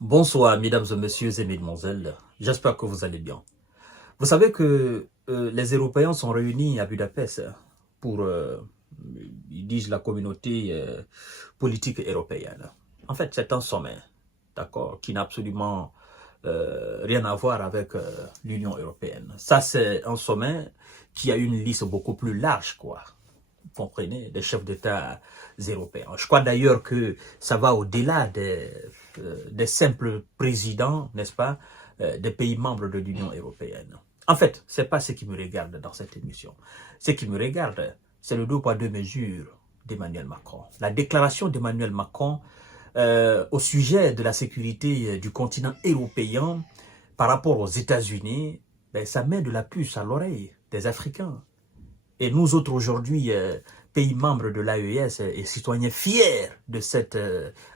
Bonsoir, mesdames et messieurs et mesdemoiselles. J'espère que vous allez bien. Vous savez que les Européens sont réunis à Budapest pour, ils disent, la communauté politique européenne. En fait, c'est un sommet, d'accord, qui n'a absolument rien à voir avec l'Union européenne. Ça, c'est un sommet qui a une liste beaucoup plus large, quoi. Vous comprenez, des chefs d'État européens. Je crois d'ailleurs que ça va au-delà des simples présidents, n'est-ce pas, des pays membres de l'Union européenne. En fait, ce n'est pas ce qui me regarde dans cette émission. Ce qui me regarde, c'est le deux poids, deux mesures d'Emmanuel Macron. La déclaration d'Emmanuel Macron au sujet de la sécurité du continent européen par rapport aux États-Unis, ben, ça met de la puce à l'oreille des Africains. Et nous autres aujourd'hui, pays membres de l'AES et citoyens fiers de cette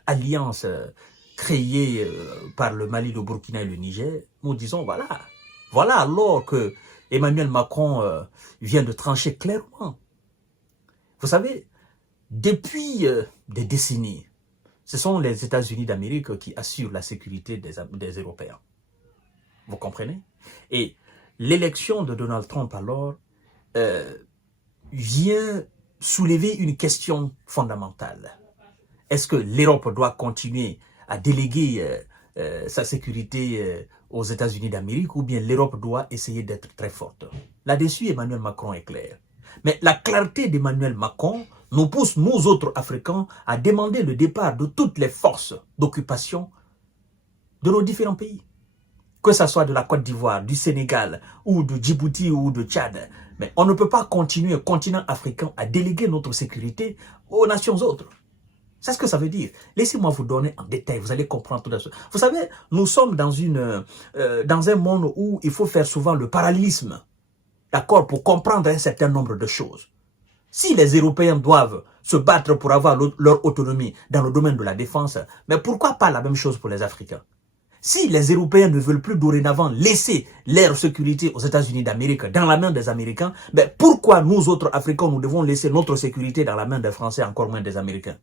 alliance créée par le Mali, le Burkina et le Niger, nous disons voilà. Voilà alors que Emmanuel Macron vient de trancher clairement. Vous savez, depuis des décennies, ce sont les États-Unis d'Amérique qui assurent la sécurité des Européens. Vous comprenez? Et l'élection de Donald Trump alors vient soulever une question fondamentale. Est-ce que l'Europe doit continuer à déléguer sa sécurité aux États-Unis d'Amérique ou bien l'Europe doit essayer d'être très forte? Là-dessus, Emmanuel Macron est clair. Mais la clarté d'Emmanuel Macron nous pousse, nous autres Africains, à demander le départ de toutes les forces d'occupation de nos différents pays. Que ce soit de la Côte d'Ivoire, du Sénégal, ou de Djibouti, ou de Tchad. Mais on ne peut pas continuer, continent africain, à déléguer notre sécurité aux nations autres. C'est ce que ça veut dire. Laissez-moi vous donner en détail, vous allez comprendre tout ça. Vous savez, nous sommes dans un monde où il faut faire souvent le parallélisme, d'accord, pour comprendre un certain nombre de choses. Si les Européens doivent se battre pour avoir leur autonomie dans le domaine de la défense, mais pourquoi pas la même chose pour les Africains? Si les Européens ne veulent plus dorénavant laisser leur sécurité aux États-Unis d'Amérique dans la main des Américains, ben pourquoi nous autres Africains, nous devons laisser notre sécurité dans la main des Français, encore moins des Américains,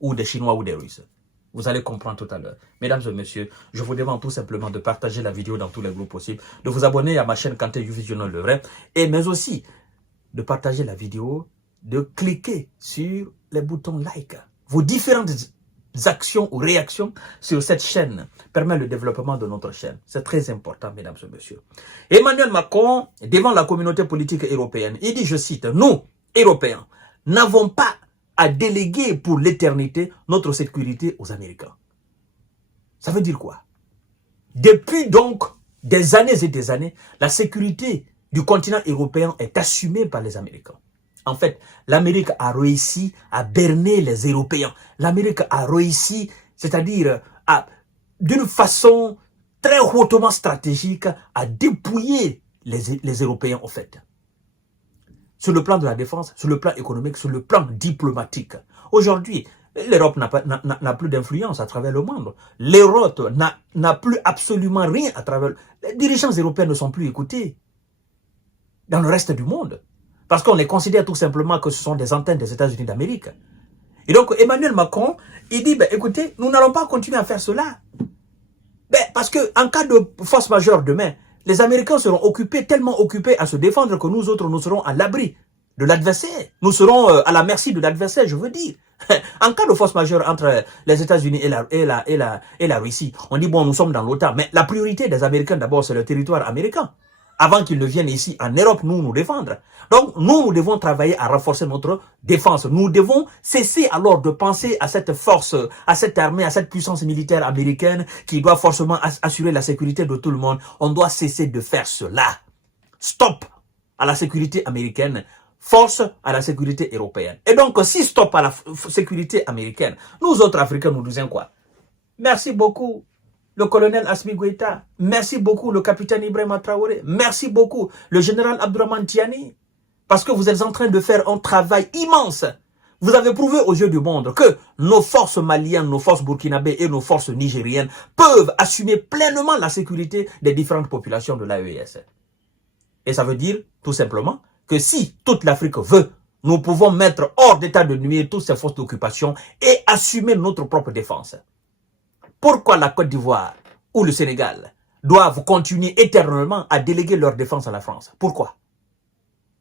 ou des Chinois ou des Russes? Vous allez comprendre tout à l'heure. Mesdames et messieurs, je vous demande tout simplement de partager la vidéo dans tous les groupes possibles, de vous abonner à ma chaîne Kanté YouVisionnaire le vrai, mais aussi de partager la vidéo, de cliquer sur les boutons like. Vos différentes actions ou réactions sur cette chaîne permet le développement de notre chaîne. C'est très important, mesdames et messieurs. Emmanuel Macron, devant la communauté politique européenne, il dit, je cite, « Nous, Européens, n'avons pas à déléguer pour l'éternité notre sécurité aux Américains. » Ça veut dire quoi? Depuis donc des années et des années, la sécurité du continent européen est assumée par les Américains. En fait, l'Amérique a réussi à berner les Européens. L'Amérique a réussi, c'est-à-dire d'une façon très hautement stratégique, à dépouiller les Européens, en fait. Sur le plan de la défense, sur le plan économique, sur le plan diplomatique. Aujourd'hui, l'Europe n'a plus d'influence à travers le monde. L'Europe n'a plus absolument rien à travers... Les dirigeants européens ne sont plus écoutés dans le reste du monde. Parce qu'on les considère tout simplement que ce sont des antennes des États-Unis d'Amérique. Et donc Emmanuel Macron, il dit, ben, écoutez, nous n'allons pas continuer à faire cela. Ben, parce qu'en cas de force majeure demain, les Américains seront occupés, tellement occupés à se défendre que nous autres, nous serons à l'abri de l'adversaire. Nous serons à la merci de l'adversaire, je veux dire. En cas de force majeure entre les États-Unis et la Russie, on dit, bon, nous sommes dans l'OTAN. Mais la priorité des Américains, d'abord, c'est le territoire américain. Avant qu'ils ne viennent ici en Europe, nous défendre. Donc, nous devons travailler à renforcer notre défense. Nous devons cesser alors de penser à cette force, à cette armée, à cette puissance militaire américaine qui doit forcément assurer la sécurité de tout le monde. On doit cesser de faire cela. Stop à la sécurité américaine, force à la sécurité européenne. Et donc, si stop à la sécurité américaine, nous autres Africains, nous disons quoi? Merci beaucoup. Le colonel Assimi Goïta, merci beaucoup le capitaine Ibrahima Traoré, merci beaucoup le général Abdourahmane Tiani, parce que vous êtes en train de faire un travail immense. Vous avez prouvé aux yeux du monde que nos forces maliennes, nos forces burkinabées et nos forces nigériennes peuvent assumer pleinement la sécurité des différentes populations de l'AES. Et ça veut dire tout simplement que si toute l'Afrique veut, nous pouvons mettre hors d'état de nuire toutes ces forces d'occupation et assumer notre propre défense. Pourquoi la Côte d'Ivoire ou le Sénégal doivent continuer éternellement à déléguer leur défense à la France? Pourquoi?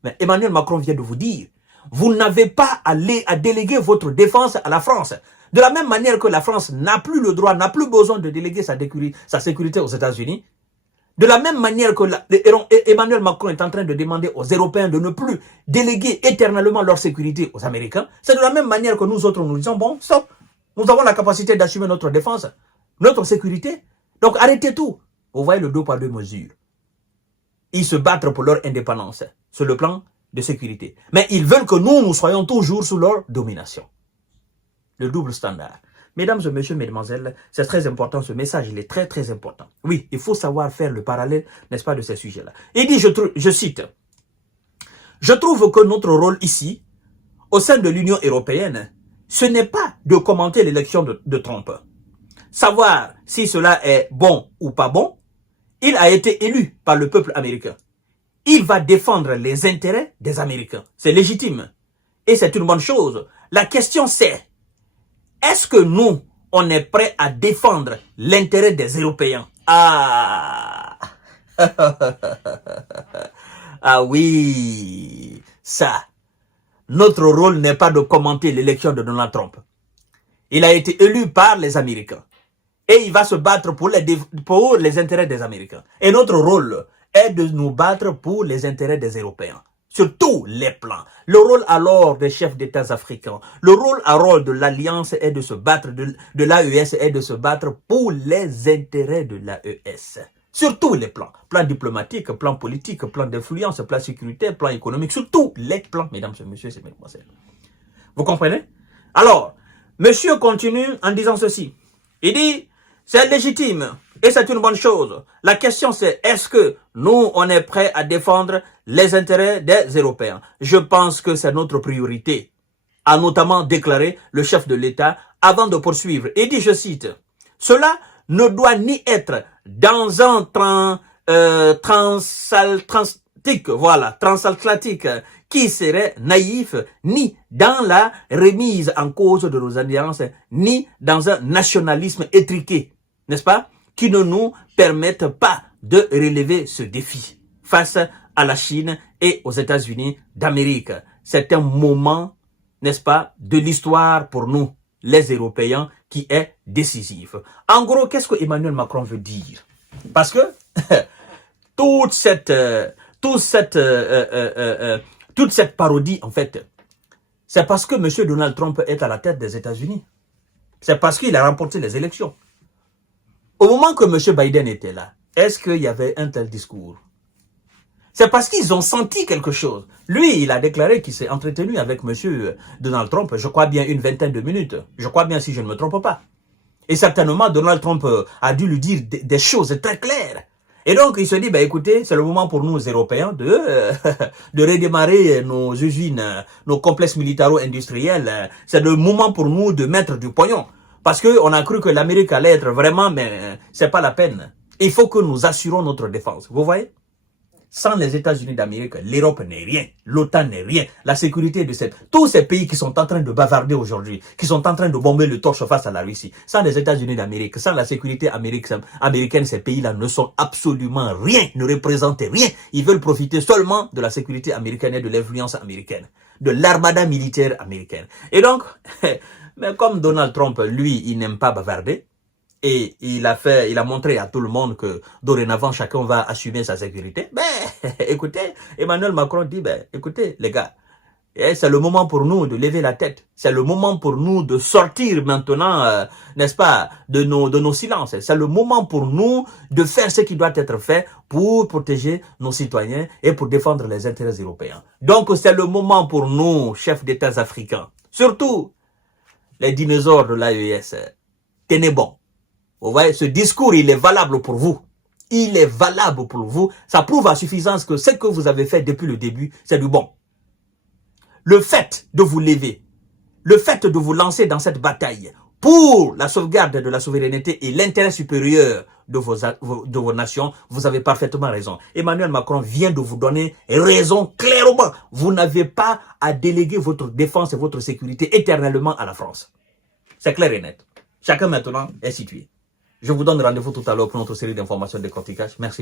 Mais Emmanuel Macron vient de vous dire, vous n'avez pas à déléguer votre défense à la France. De la même manière que la France n'a plus le droit, n'a plus besoin de déléguer sa sécurité aux États-Unis, de la même manière que Emmanuel Macron est en train de demander aux Européens de ne plus déléguer éternellement leur sécurité aux Américains, c'est de la même manière que nous autres nous disons, bon, stop, nous avons la capacité d'assumer notre défense, notre sécurité, donc arrêtez tout. Vous voyez le deux poids deux mesures. Ils se battent pour leur indépendance sur le plan de sécurité. Mais ils veulent que nous soyons toujours sous leur domination. Le double standard. Mesdames et messieurs, mesdemoiselles, c'est très important, ce message, il est très très important. Oui, il faut savoir faire le parallèle, n'est-ce pas, de ces sujets-là. Il dit, je cite, « Je trouve que notre rôle ici, au sein de l'Union européenne, ce n'est pas de commenter l'élection de Trump. Savoir si cela est bon ou pas bon, il a été élu par le peuple américain. Il va défendre les intérêts des Américains. C'est légitime. Et c'est une bonne chose. La question c'est, est-ce que nous, on est prêt à défendre l'intérêt des Européens? Ah Ah oui, ça. Notre rôle n'est pas de commenter l'élection de Donald Trump. Il a été élu par les Américains. Et il va se battre pour les intérêts des Américains. Et notre rôle est de nous battre pour les intérêts des Européens. Sur tous les plans. Le rôle alors des chefs d'États africains, le rôle de l'Alliance est de se battre, de l'AES est de se battre pour les intérêts de l'AES. Sur tous les plans. Plan diplomatique, plan politique, plan d'influence, plan sécuritaire, plan économique. Sur tous les plans, mesdames et messieurs, c'est mesdemoiselles. Vous comprenez? Alors, monsieur continue en disant ceci. Il dit, c'est légitime et c'est une bonne chose. La question c'est, est-ce que nous, on est prêt à défendre les intérêts des Européens? Je pense que c'est notre priorité, a notamment déclaré le chef de l'État avant de poursuivre. Il dit, je cite, « Cela ne doit ni être dans un transatlantique qui serait naïf, ni dans la remise en cause de nos alliances, ni dans un nationalisme étriqué, n'est-ce pas, qui ne nous permettent pas de relever ce défi face à la Chine et aux États-Unis d'Amérique. C'est un moment, n'est-ce pas, de l'histoire pour nous, les Européens, qui est décisif. En gros, qu'est-ce que Emmanuel Macron veut dire? Parce que toute cette parodie, en fait, c'est parce que M. Donald Trump est à la tête des États-Unis. C'est parce qu'il a remporté les élections. Au moment que M. Biden était là, est-ce qu'il y avait un tel discours? C'est parce qu'ils ont senti quelque chose. Lui, il a déclaré qu'il s'est entretenu avec M. Donald Trump, je crois bien une vingtaine de minutes. Je crois bien si je ne me trompe pas. Et certainement, Donald Trump a dû lui dire des choses très claires. Et donc, il se dit, ben, écoutez, c'est le moment pour nous, Européens, de redémarrer nos usines, nos complexes militaro-industriels. C'est le moment pour nous de mettre du pognon. Parce qu'on a cru que l'Amérique allait être vraiment, mais c'est pas la peine. Il faut que nous assurons notre défense. Vous voyez? Sans les États-Unis d'Amérique, l'Europe n'est rien, l'OTAN n'est rien, la sécurité de tous ces pays qui sont en train de bavarder aujourd'hui, qui sont en train de bomber le torse face à la Russie, sans les États-Unis d'Amérique, sans la sécurité américaine, ces pays-là ne sont absolument rien, ne représentent rien. Ils veulent profiter seulement de la sécurité américaine et de l'influence américaine, de l'armada militaire américaine. Et donc, mais comme Donald Trump, lui, il n'aime pas bavarder, et il a montré à tout le monde que dorénavant, chacun va assumer sa sécurité. Ben, écoutez, Emmanuel Macron dit, ben, écoutez, les gars, c'est le moment pour nous de lever la tête. C'est le moment pour nous de sortir maintenant, n'est-ce pas, de nos silences. C'est le moment pour nous de faire ce qui doit être fait pour protéger nos citoyens et pour défendre les intérêts européens. Donc, c'est le moment pour nous, chefs d'États africains, surtout les dinosaures de l'AES, tenez bon. Vous voyez, ce discours, il est valable pour vous. Il est valable pour vous. Ça prouve à suffisance que ce que vous avez fait depuis le début, c'est du bon. Le fait de vous lever, le fait de vous lancer dans cette bataille pour la sauvegarde de la souveraineté et l'intérêt supérieur de vos nations, vous avez parfaitement raison. Emmanuel Macron vient de vous donner raison clairement. Vous n'avez pas à déléguer votre défense et votre sécurité éternellement à la France. C'est clair et net. Chacun maintenant est situé. Je vous donne rendez-vous tout à l'heure pour notre série d'informations de décortiquage. Merci beaucoup.